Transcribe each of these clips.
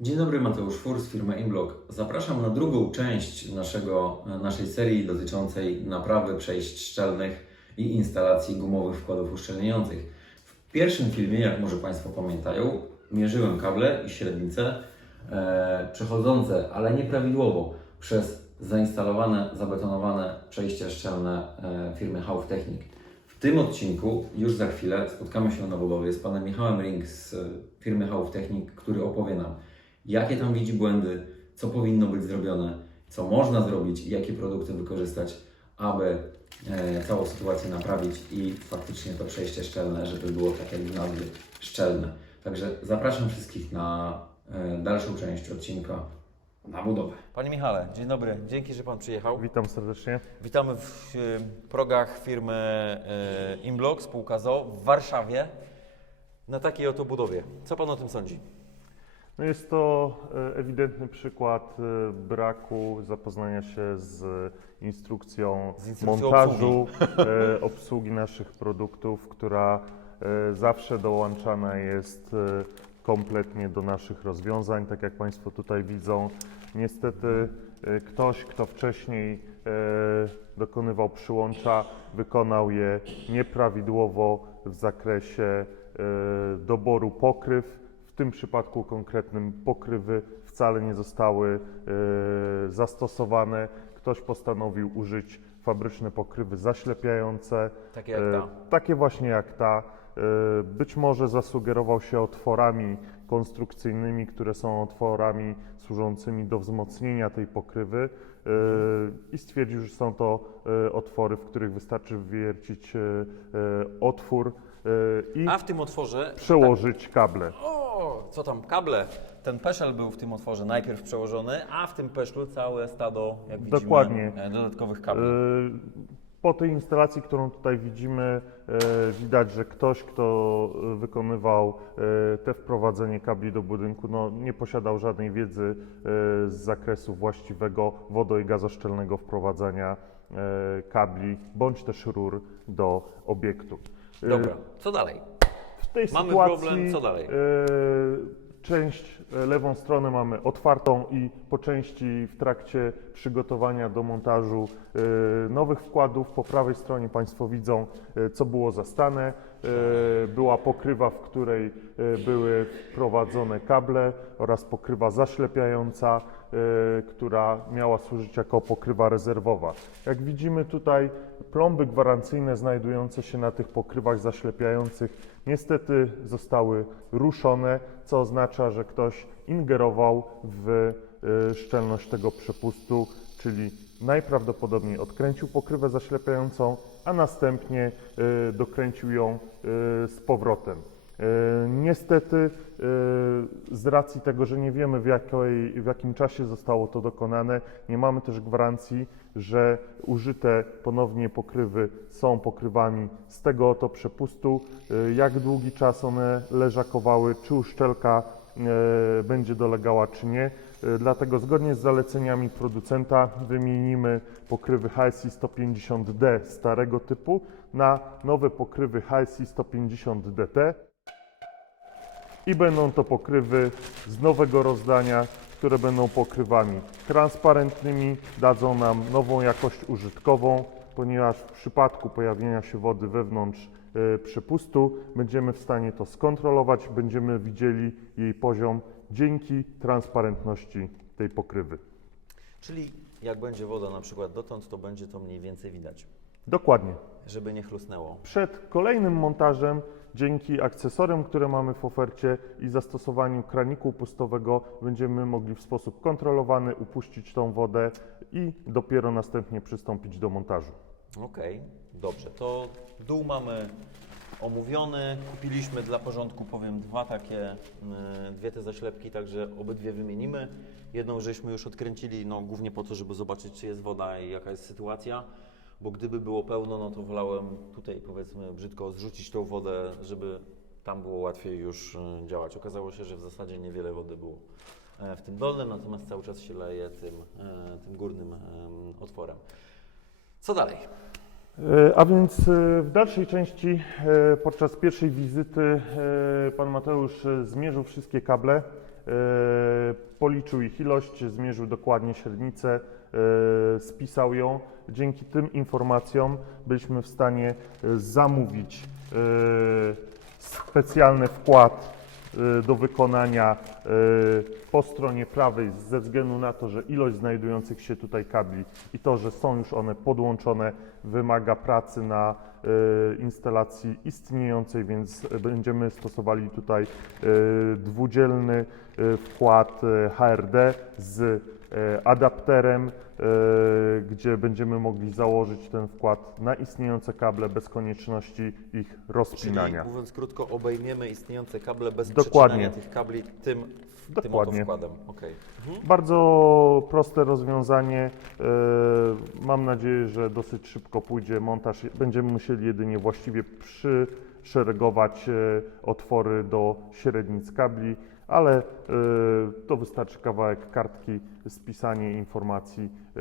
Dzień dobry, Mateusz Fur z firmy Inblock. Zapraszam na drugą część naszego, naszej serii dotyczącej naprawy przejść szczelnych i instalacji gumowych wkładów uszczelniających. W pierwszym filmie, jak może Państwo pamiętają, mierzyłem kable i średnice e, przechodzące, ale nieprawidłowo, przez zainstalowane, zabetonowane przejścia szczelne e, firmy Hauf Technik. W tym odcinku, już za chwilę, spotkamy się na budowie z panem Michałem Ring z e, firmy Hauf Technik, który opowie nam, jakie tam widzi błędy, co powinno być zrobione, co można zrobić i jakie produkty wykorzystać, aby e, całą sytuację naprawić i faktycznie to przejście szczelne, żeby było tak jak w nazwie szczelne. Także zapraszam wszystkich na e, dalszą część odcinka na budowę. Panie Michale, dzień dobry. Dzięki, że Pan przyjechał. Witam serdecznie. Witamy w e, progach firmy e, Inblock, spółka ZO w Warszawie na takiej oto budowie. Co Pan o tym sądzi? No jest to e, ewidentny przykład e, braku zapoznania się z instrukcją, Z instrukcją montażu, obsługi. obsługi naszych produktów, która e, zawsze dołączana jest e, kompletnie do naszych rozwiązań. Tak jak Państwo tutaj widzą, niestety e, ktoś, kto wcześniej e, dokonywał przyłącza, wykonał je nieprawidłowo w zakresie e, doboru pokryw. W tym przypadku konkretnym pokrywy wcale nie zostały e, zastosowane. Ktoś postanowił użyć fabryczne pokrywy zaślepiające, Takie jak e, ta. takie właśnie jak ta. E, Być może zasugerował się otworami konstrukcyjnymi, które są otworami służącymi do wzmocnienia tej pokrywy e, i stwierdził, że są to e, otwory, w których wystarczy wywiercić e, e, otwór e, i A w tym otworze... przełożyć kable. Co tam, kable. Ten peszel był w tym otworze najpierw przełożony, a w tym peszlu całe stado, jak widzimy, Dokładnie. e, dodatkowych kabli. E, Po tej instalacji, którą tutaj widzimy, e, widać, że ktoś, kto wykonywał te wprowadzenie kabli do budynku, no, nie posiadał żadnej wiedzy z zakresu właściwego wodo- i gazoszczelnego wprowadzania kabli bądź też rur do obiektu. Dobra, co dalej? W tej Mamy sytuacji problem, co dalej? e, część e, lewą stronę mamy otwartą i po części w trakcie przygotowania do montażu e, nowych wkładów. Po prawej stronie Państwo widzą, co było zastane. Była pokrywa, w której były wprowadzone kable oraz pokrywa zaślepiająca, która miała służyć jako pokrywa rezerwowa. Jak widzimy tutaj plomby gwarancyjne znajdujące się na tych pokrywach zaślepiających niestety zostały ruszone, co oznacza, że ktoś ingerował w e, szczelność tego przepustu, czyli najprawdopodobniej odkręcił pokrywę zaślepiającą, a następnie e, dokręcił ją z powrotem. E, Niestety, e, z racji tego, że nie wiemy w, jakiej, w jakim czasie zostało to dokonane, nie mamy też gwarancji, że użyte ponownie pokrywy są pokrywami z tego oto przepustu. E, Jak długi czas one leżakowały, czy uszczelka będzie dolegała, czy nie. Dlatego zgodnie z zaleceniami producenta wymienimy pokrywy HSI 150D starego typu na nowe pokrywy HSI 150DT i będą to pokrywy z nowego rozdania, które będą pokrywami transparentnymi, dadzą nam nową jakość użytkową, ponieważ w przypadku pojawienia się wody wewnątrz e, przepustu będziemy w stanie to skontrolować, będziemy widzieli jej poziom dzięki transparentności tej pokrywy. Czyli jak będzie woda na przykład dotąd, to będzie to mniej więcej widać, Dokładnie. żeby nie chlusnęło. Przed kolejnym montażem, dzięki akcesoriom, które mamy w ofercie i zastosowaniu kraniku upustowego, będziemy mogli w sposób kontrolowany upuścić tą wodę i dopiero następnie przystąpić do montażu. Okej, dobrze. To dół mamy omówiony. Kupiliśmy dla porządku, powiem, dwa takie, y, dwie te zaślepki, także obydwie wymienimy. Jedną żeśmy już odkręcili, no głównie po to, żeby zobaczyć, czy jest woda i jaka jest sytuacja, bo gdyby było pełno, no to wolałem tutaj, powiedzmy, brzydko zrzucić tą wodę, żeby tam było łatwiej już y, działać. Okazało się, że w zasadzie niewiele wody było e, w tym dolnym, natomiast cały czas się leje tym, e, tym górnym em, otworem. Co dalej? E, A więc w dalszej części, podczas pierwszej wizyty, pan Mateusz zmierzył wszystkie kable. Policzył ich ilość, zmierzył dokładnie średnicę, e, spisał ją. Dzięki tym informacjom byliśmy w stanie e, zamówić e, specjalny wkład e, do wykonania e, po stronie prawej ze względu na to, że ilość znajdujących się tutaj kabli i to, że są już one podłączone wymaga pracy na e, instalacji istniejącej, więc będziemy stosowali tutaj e, dwudzielny e, wkład e, HRD z e, adapterem, e, gdzie będziemy mogli założyć ten wkład na istniejące kable bez konieczności ich Czyli rozpinania. mówiąc krótko, obejmiemy istniejące kable bez Dokładnie. tych kabli tym, tym Dokładnie. wkładem. Okej. Bardzo proste rozwiązanie. E, Mam nadzieję, że dosyć szybko pójdzie montaż. Będziemy musieli jedynie właściwie przyszeregować e, otwory do średnic kabli, ale e, to wystarczy kawałek kartki, spisanie informacji, e,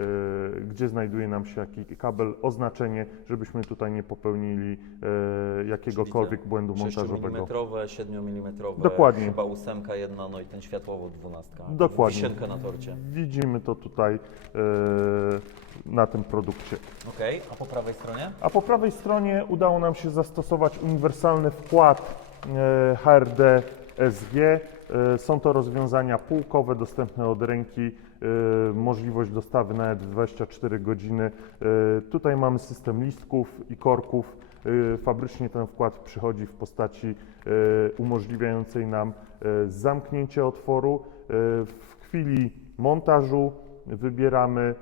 gdzie znajduje nam się jaki kabel, oznaczenie, żebyśmy tutaj nie popełnili e, jakiegokolwiek błędu montażowego. 6 mm, 7 mm, Dokładnie. chyba ósemka jedna, no i ten światłowo 12. Dokładnie. Wisienka na torcie. Widzimy to tutaj na tym produkcie. Okej, a po prawej stronie? A po prawej stronie udało nam się zastosować uniwersalny wkład HRD SG. E, Są to rozwiązania półkowe, dostępne od ręki, e, możliwość dostawy nawet w 24 godziny. E, Tutaj mamy system listków i korków. Fabrycznie ten wkład przychodzi w postaci umożliwiającej nam zamknięcie otworu. W chwili montażu wybieramy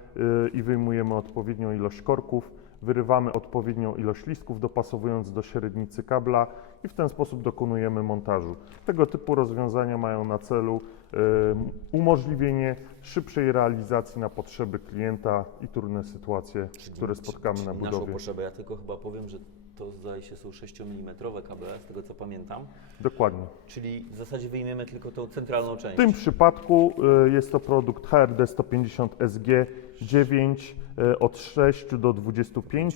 i wyjmujemy odpowiednią ilość korków, wyrywamy odpowiednią ilość listków, dopasowując do średnicy kabla i w ten sposób dokonujemy montażu. Tego typu rozwiązania mają na celu umożliwienie szybszej realizacji na potrzeby klienta i trudne sytuacje, które spotkamy na Czyli Naszą budowie. potrzebę. Ja tylko chyba powiem, że to zdaje się są 6 mm kable, z tego co pamiętam. Dokładnie. Czyli w zasadzie wyjmiemy tylko tą centralną część. W tym przypadku y, jest to produkt HRD 150 SG 9 y, od 6 do 25,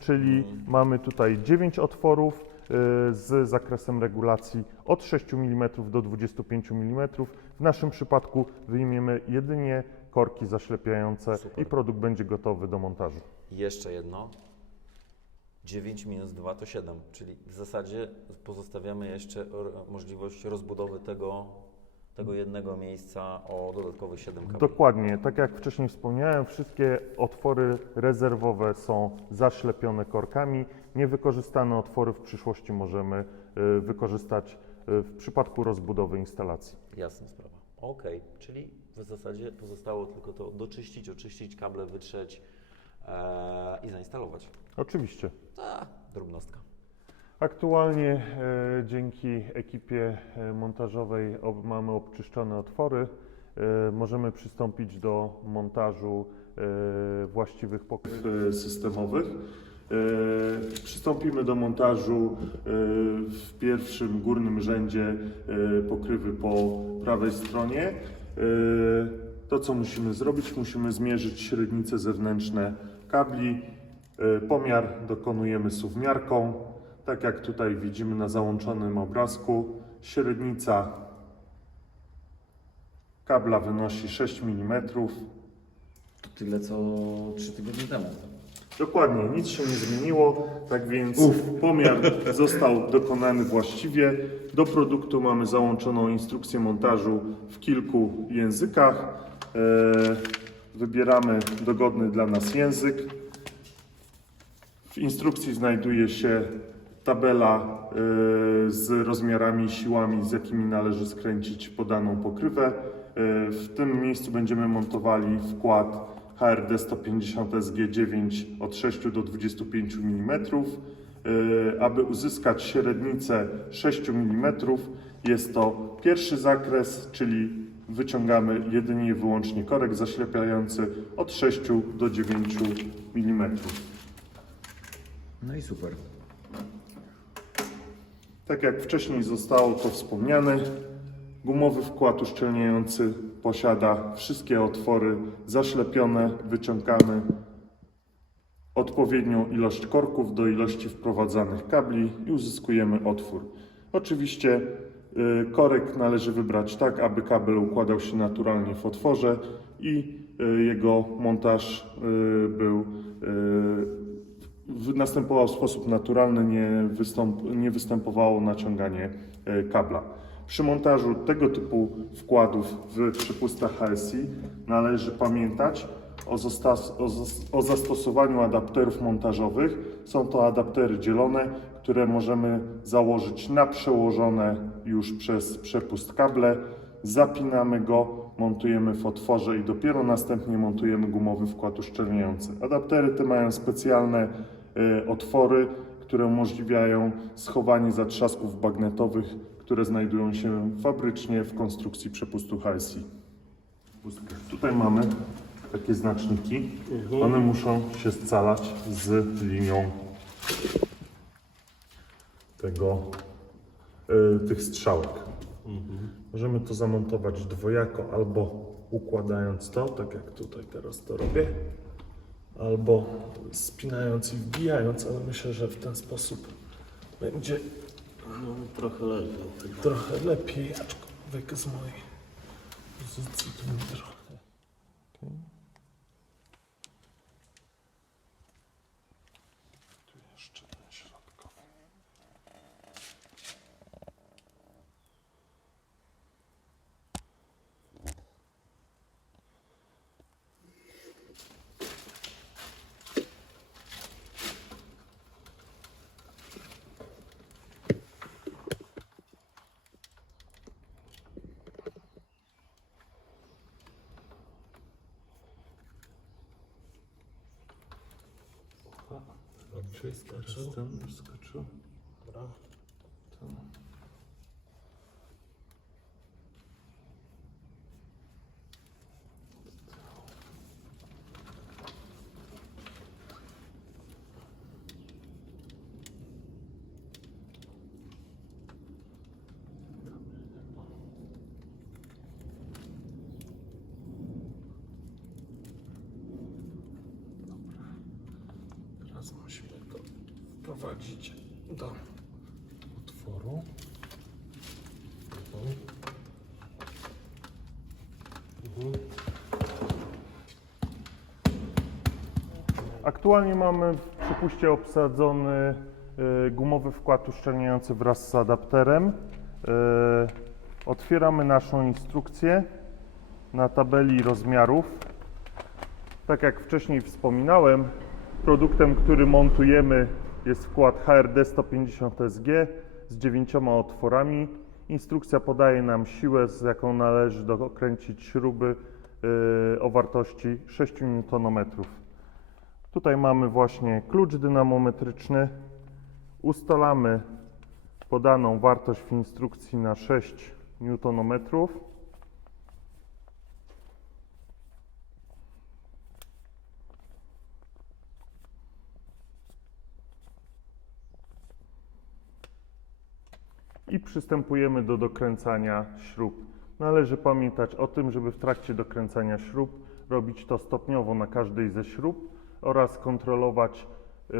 czyli mamy tutaj 9 otworów y, z zakresem regulacji od 6 mm do 25 mm. W naszym przypadku wyjmiemy jedynie korki zaślepiające Super. i produkt będzie gotowy do montażu. Jeszcze jedno. 9 minus 2 to 7, czyli w zasadzie pozostawiamy jeszcze możliwość rozbudowy tego, tego jednego miejsca o dodatkowych 7 kabli. Dokładnie, tak jak wcześniej wspomniałem, wszystkie otwory rezerwowe są zaślepione korkami. Niewykorzystane otwory w przyszłości możemy y, wykorzystać y, w przypadku rozbudowy instalacji. Jasna sprawa. Okej, czyli w zasadzie pozostało tylko to doczyścić, oczyścić, kable wytrzeć e, i zainstalować. Oczywiście. Ta drobnostka. Aktualnie e, dzięki ekipie e, montażowej mamy obczyszczone otwory. E, możemy przystąpić do montażu właściwych pokryw systemowych. Przystąpimy do montażu w pierwszym górnym rzędzie pokrywy po prawej stronie. To, co musimy zrobić, musimy zmierzyć średnice zewnętrzne kabli. Pomiar dokonujemy suwmiarką. Tak jak tutaj widzimy na załączonym obrazku, średnica kabla wynosi 6 mm. Tyle co 3 tygodnie temu. Dokładnie, nic się nie zmieniło, tak więc pomiar został dokonany właściwie. Do produktu mamy załączoną instrukcję montażu w kilku językach. E, Wybieramy dogodny dla nas język. W instrukcji znajduje się tabela e, z rozmiarami i siłami, z jakimi należy skręcić podaną pokrywę. E, W tym miejscu będziemy montowali wkład HRD 150 SG9 od 6 do 25 mm. E, Aby uzyskać średnicę 6 mm, jest to pierwszy zakres, czyli wyciągamy jedynie i wyłącznie korek zaślepiający od 6 do 9 mm. No i super. Tak jak wcześniej zostało to wspomniane, gumowy wkład uszczelniający posiada wszystkie otwory zaślepione, wyciągamy odpowiednią ilość korków do ilości wprowadzanych kabli i uzyskujemy otwór. Oczywiście Y, Korek należy wybrać tak, aby kabel układał się naturalnie w otworze i y, jego montaż y, był następował w sposób naturalny, nie, wystąp, nie występowało naciąganie y, kabla. Przy montażu tego typu wkładów w przepustach HSI należy pamiętać o, o, o zastosowaniu adapterów montażowych. Są to adaptery dzielone, które możemy założyć na przełożone już przez przepust kable. Zapinamy go, montujemy w otworze i dopiero następnie montujemy gumowy wkład uszczelniający. Adaptery te mają specjalne otwory, które umożliwiają schowanie zatrzasków bagnetowych, które znajdują się fabrycznie w konstrukcji przepustu HSI. Tutaj mamy takie znaczniki. One muszą się scalać z linią tego, y, tych strzałek. Możemy to zamontować dwojako albo układając to, tak jak tutaj teraz to robię, albo spinając i wbijając, ale myślę, że w ten sposób będzie No, trochę lepiej. trochę lepiej, aczkolwiek z mojej pozycji to mi trochę. Okej. Tu jeszcze ten środkowy. Dobrze, teraz ten już skoczył. Dobra. Teraz musimy to wprowadzić do otworu. Aktualnie mamy w przepuście obsadzony y, gumowy wkład uszczelniający wraz z adapterem. Y, Otwieramy naszą instrukcję na tabeli rozmiarów. Tak jak wcześniej wspominałem, produktem, który montujemy jest wkład HRD 150 SG z dziewięcioma otworami. Instrukcja podaje nam siłę, z jaką należy dokręcić śruby yy, o wartości 6 Nm. Tutaj mamy właśnie klucz dynamometryczny. Ustalamy podaną wartość w instrukcji na 6 Nm. I przystępujemy do dokręcania śrub. Należy pamiętać o tym, żeby w trakcie dokręcania śrub robić to stopniowo na każdej ze śrub oraz kontrolować y,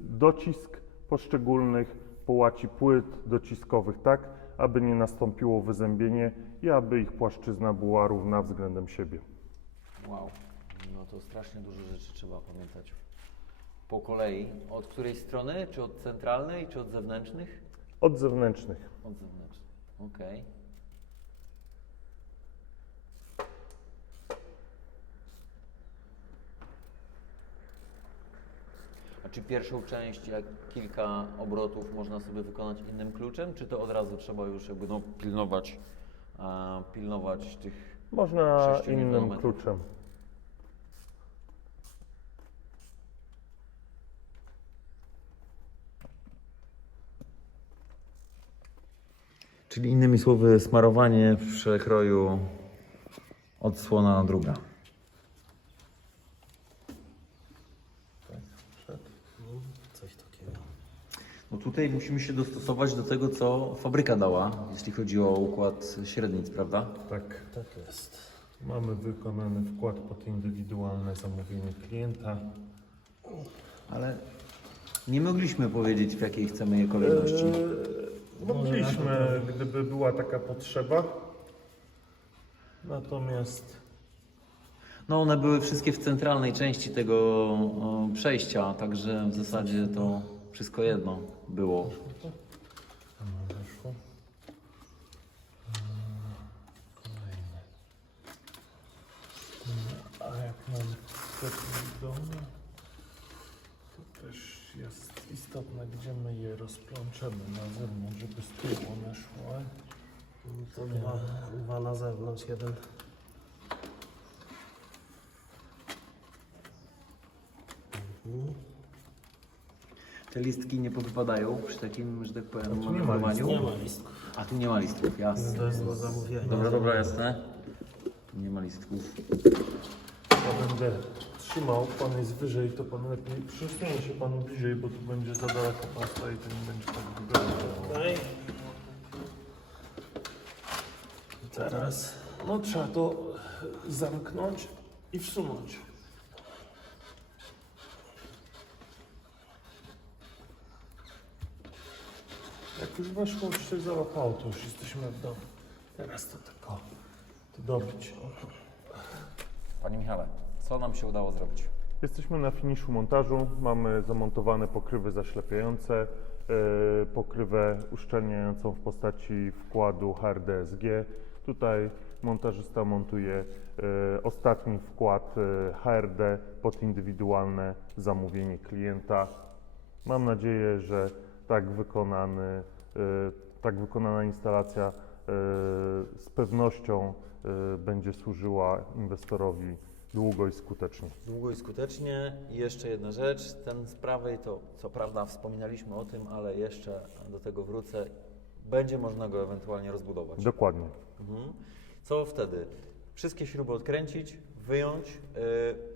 docisk poszczególnych połaci płyt dociskowych tak, aby nie nastąpiło wyzębienie i aby ich płaszczyzna była równa względem siebie. Wow, no to strasznie dużo rzeczy trzeba pamiętać. Po kolei, od której strony? Czy od centralnej, czy od zewnętrznych? Od zewnętrznych. Od zewnętrznych. Okej. A czy pierwszą część, jak kilka obrotów, można sobie wykonać innym kluczem, czy to od razu trzeba już jakby no, pilnować, a, pilnować tych Można innym kluczem. Czyli innymi słowy, smarowanie w przekroju odsłona druga. Coś takiego. No tutaj musimy się dostosować do tego, co fabryka dała, jeśli chodzi o układ średnic, prawda? Tak. Tak jest. Mamy wykonany wkład pod indywidualne zamówienie klienta. Ale nie mogliśmy powiedzieć, w jakiej chcemy je kolejności. Eee, Mogliśmy, gdyby była taka potrzeba. Natomiast No one były wszystkie w centralnej części tego o, przejścia, także w zasadzie to wszystko jedno było. A jak mam w domu, to też jest istotne, gdzie my je rozplączemy na zewnątrz, żeby z tyłu one szły. To dwa, dwa na zewnątrz, jeden. Te listki nie powypadają przy takim, że tak powiem, tu nie ma montowaniu? Nie ma listków. A tu nie ma listków, jasne. To jest do zamówienia. Dobra, dobra, jasne. Tu nie ma listków. Ja będę trzymał, pan jest wyżej, to pan lepiej przesunie się pan bliżej, bo tu będzie za daleko pan stoi, to nie będzie tak wygodnie. Tutaj. I teraz No trzeba to zamknąć i wsunąć. Jak już weszło, już się załapało, to już jesteśmy w domu. Teraz to tylko to dobić. Panie Michale, co nam się udało zrobić? Jesteśmy na finiszu montażu. Mamy zamontowane pokrywy zaślepiające, e, pokrywę uszczelniającą w postaci wkładu HRDSG. Tutaj montażysta montuje e, ostatni wkład e, HRD pod indywidualne zamówienie klienta. Mam nadzieję, że tak, wykonany, tak wykonana instalacja z pewnością będzie służyła inwestorowi długo i skutecznie. Długo i skutecznie. I jeszcze jedna rzecz, ten z prawej to co prawda wspominaliśmy o tym, ale jeszcze do tego wrócę. Będzie można go ewentualnie rozbudować. Dokładnie. Mhm. Co wtedy? Wszystkie śruby odkręcić, wyjąć, y,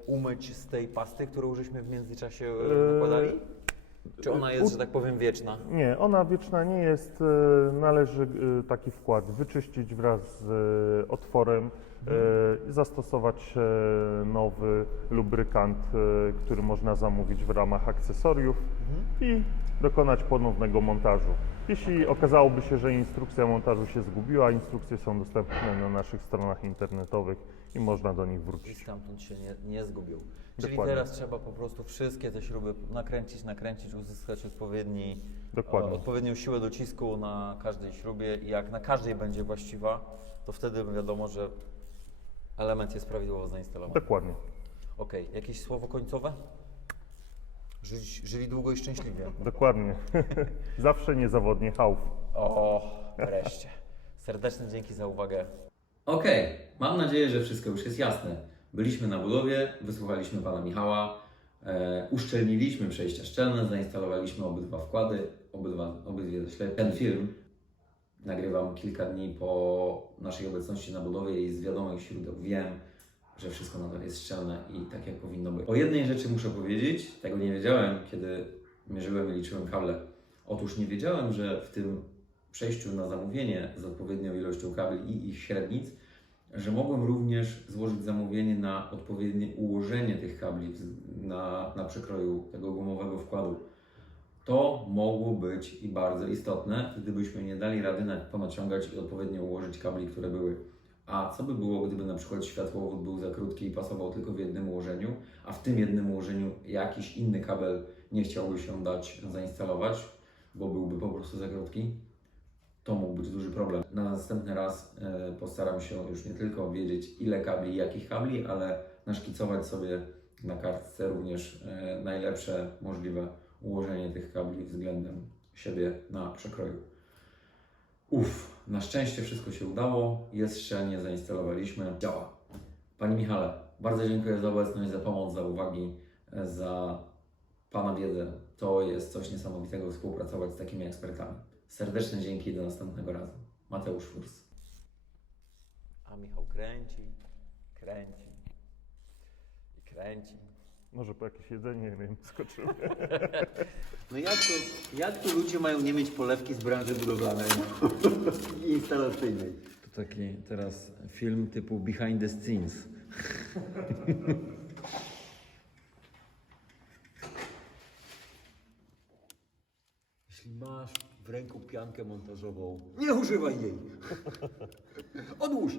umyć z tej pasty, którą żeśmy w międzyczasie y, Eee, nakładali? Czy ona jest, że tak powiem, wieczna? Nie, ona wieczna nie jest. e, Należy e, taki wkład wyczyścić wraz z e, otworem, e, zastosować nowy lubrykant, który można zamówić w ramach akcesoriów i dokonać ponownego montażu. Jeśli okazałoby się, że instrukcja montażu się zgubiła, instrukcje są dostępne na naszych stronach internetowych i można do nich I wrócić. stamtąd się nie, nie zgubił. Czyli Dokładnie. teraz trzeba po prostu wszystkie te śruby nakręcić, nakręcić, uzyskać odpowiedni, Dokładnie. e, odpowiednią siłę docisku na każdej śrubie i jak na każdej będzie właściwa, to wtedy wiadomo, że element jest prawidłowo zainstalowany. Dokładnie. Okej, jakieś słowo końcowe? Żyli, żyli długo i szczęśliwie. Dokładnie. Zawsze niezawodnie hauf. O, wreszcie. Serdeczne dzięki za uwagę. Okej, mam nadzieję, że wszystko już jest jasne. Byliśmy na budowie, wysłuchaliśmy pana Michała, e, uszczelniliśmy przejścia szczelne, zainstalowaliśmy obydwa wkłady, obydwa, obydwie zaślepki. Ten film nagrywam kilka dni po naszej obecności na budowie i z wiadomych źródeł wiem, że wszystko nadal jest szczelne i tak jak powinno być. O jednej rzeczy muszę powiedzieć, tego nie wiedziałem, kiedy mierzyłem i liczyłem kable. Otóż nie wiedziałem, że w tym przejściu na zamówienie z odpowiednią ilością kabli i ich średnic, że mogłem również złożyć zamówienie na odpowiednie ułożenie tych kabli na, na przekroju tego gumowego wkładu. To mogło być i bardzo istotne, gdybyśmy nie dali rady na- ponaciągać i odpowiednio ułożyć kabli, które były. A co by było, gdyby na przykład światłowód był za krótki i pasował tylko w jednym ułożeniu, a w tym jednym ułożeniu jakiś inny kabel nie chciałby się dać zainstalować, bo byłby po prostu za krótki? To mógł być duży problem. Na następny raz e, postaram się już nie tylko wiedzieć ile kabli, jakich kabli, ale naszkicować sobie na kartce również e, najlepsze możliwe ułożenie tych kabli względem siebie na przekroju. Uff, na szczęście wszystko się udało, jest szczelnie, zainstalowaliśmy, działa. Panie Michale, bardzo dziękuję za obecność, za pomoc, za uwagi, e, za Pana wiedzę. To jest coś niesamowitego współpracować z takimi ekspertami. Serdeczne dzięki i do następnego razu. Mateusz Furs. A Michał kręci, kręci i kręci. Może po jakieś jedzenie, nie wiem, skoczymy. No jak to, jak to ludzie mają nie mieć polewki z branży budowlanej i instalacyjnej? To taki teraz film typu behind the scenes. jeśli masz w ręku piankę montażową. Nie używaj jej! Odłóż!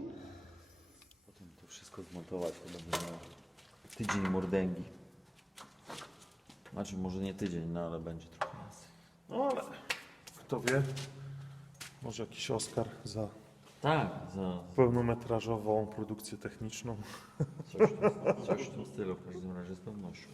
Potem to wszystko zmontować, to będzie miał tydzień mordęgi. Znaczy, może nie tydzień, no ale będzie trochę więcej. No ale kto wie, może jakiś Oscar za Tak, za pełnometrażową produkcję techniczną. coś, w tym- coś w tym stylu w każdym razie z pewnością.